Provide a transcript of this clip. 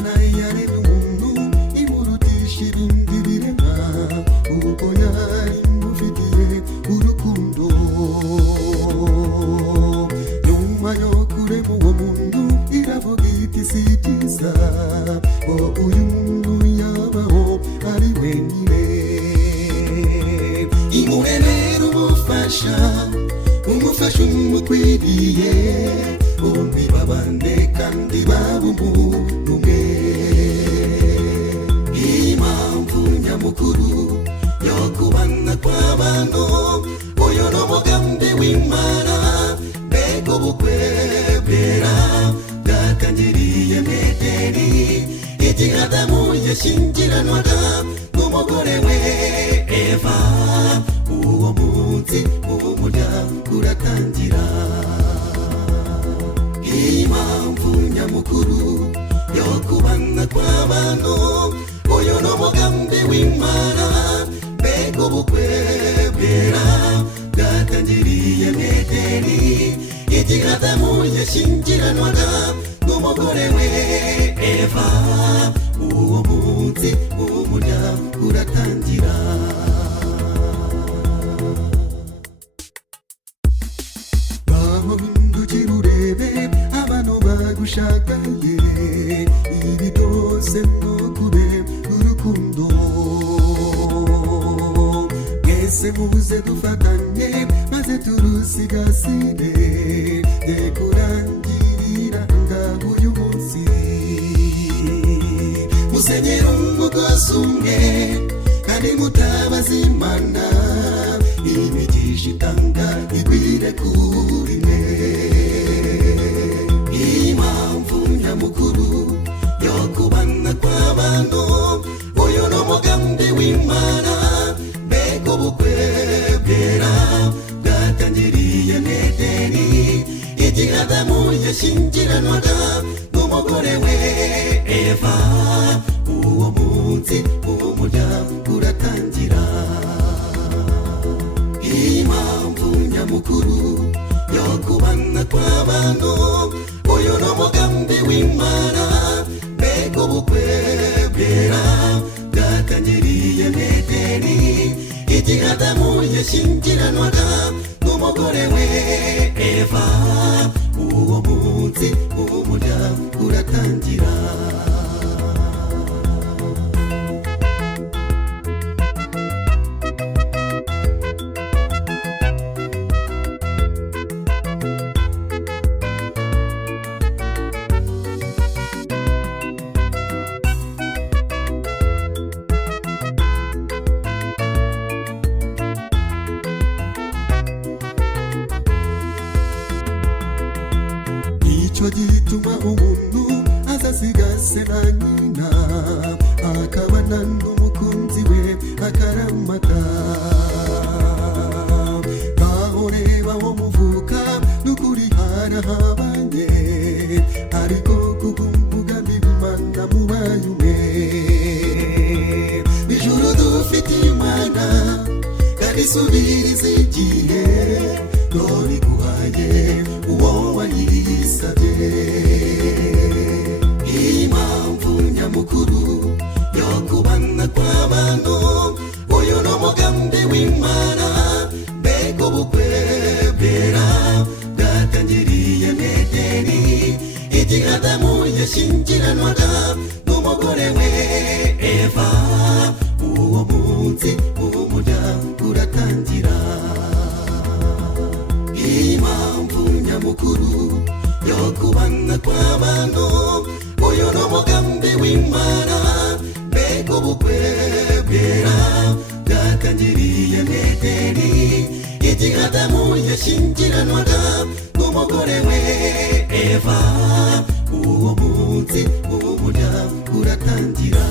Imana yaremye umuntu imurutisha ibindi biremwa ubwo yari imufitiye urukundo. Nyuma yo kurema uwo muntu iravuga iti si byiza ko uyu muntu yabaho ari wenyine. Imuremera umufasha umukwiriye, bombi babane kandi baba umuntu umwe. Impamvu nyamukuru yo kubana kw'abantu, uyu ni umugambi w'Imana. Mbega ubukwe bwera bwatangiriye mu Edeni, igihe Adamu yashyingiranwaga n'umugore we Eva. Uwo munsi umuryango uratangira. Impamvu nyamukuru yo kubana kw'abantu, uyu ni umugambi w'Imana. Mbega ubukwe bwera bwatangiriye mu Edeni, igihe Adamu yashyingiranwaga n'umugore we Eva. Uwo munsi umuryango uratangira. Baho hindukira urebe abantu bagushagaye, ibi byose no kubera urukundo. Mwese muze dufatanye maze turusigasire, kurangirira ngaho uyu munsi. Musenyera umugozi umwe kandi mutabaza Imana, imigisha itanga igwire kuri mwe. Impamvu nyamukuru yo kubana kw'abantu, uyu ni umugambi w'Imana. Mbega ubukwe bwera bwatangiriye mu Edeni, igihe Adamu yashyingiranwaga n'umugore we Eva. Uwo munsi umuryango uratangira. Impamvu nyamukuru yo kubana kw'abantu, uyu ni umugambi w'Imana. Mbega ubukwe bwera bwatangiriye mu Edeni, igihe Adamu yashyingiranwaga n'umugore we Eva. Uwo munsi umuryango uratangira. Nicyo gituma umuntu azasiga se na nyina, akabana n'umukunzi we akaramata. Ngaho reba aho muvuka n'ukuri harahabanye, ariko kubw'umugambi w'Imana mubaye umwe. Ijuru dufite Imana kandi isubiriza igihe, dore iguhaye uwo wayisabye. Impamvu nyamukuru yo kubana kw'abantu, uyu ni umugambi w'Imana. Mbega ubukwe bwera bwatangiriye mu Edeni, igihe Adamu yashyingiranwaga n'umugore we Eva. Uwo munsi umuryango uratangira. Impamvu nyamukuru yo kubana kw'abantu, uyu ni umugambi w'Imana. Mbega ubukwe bwera bwatangiriye mu Edeni, igihe Adamu yashyingiranwaga n'umugore we Eva. Uwo munsi umuryango uratangira.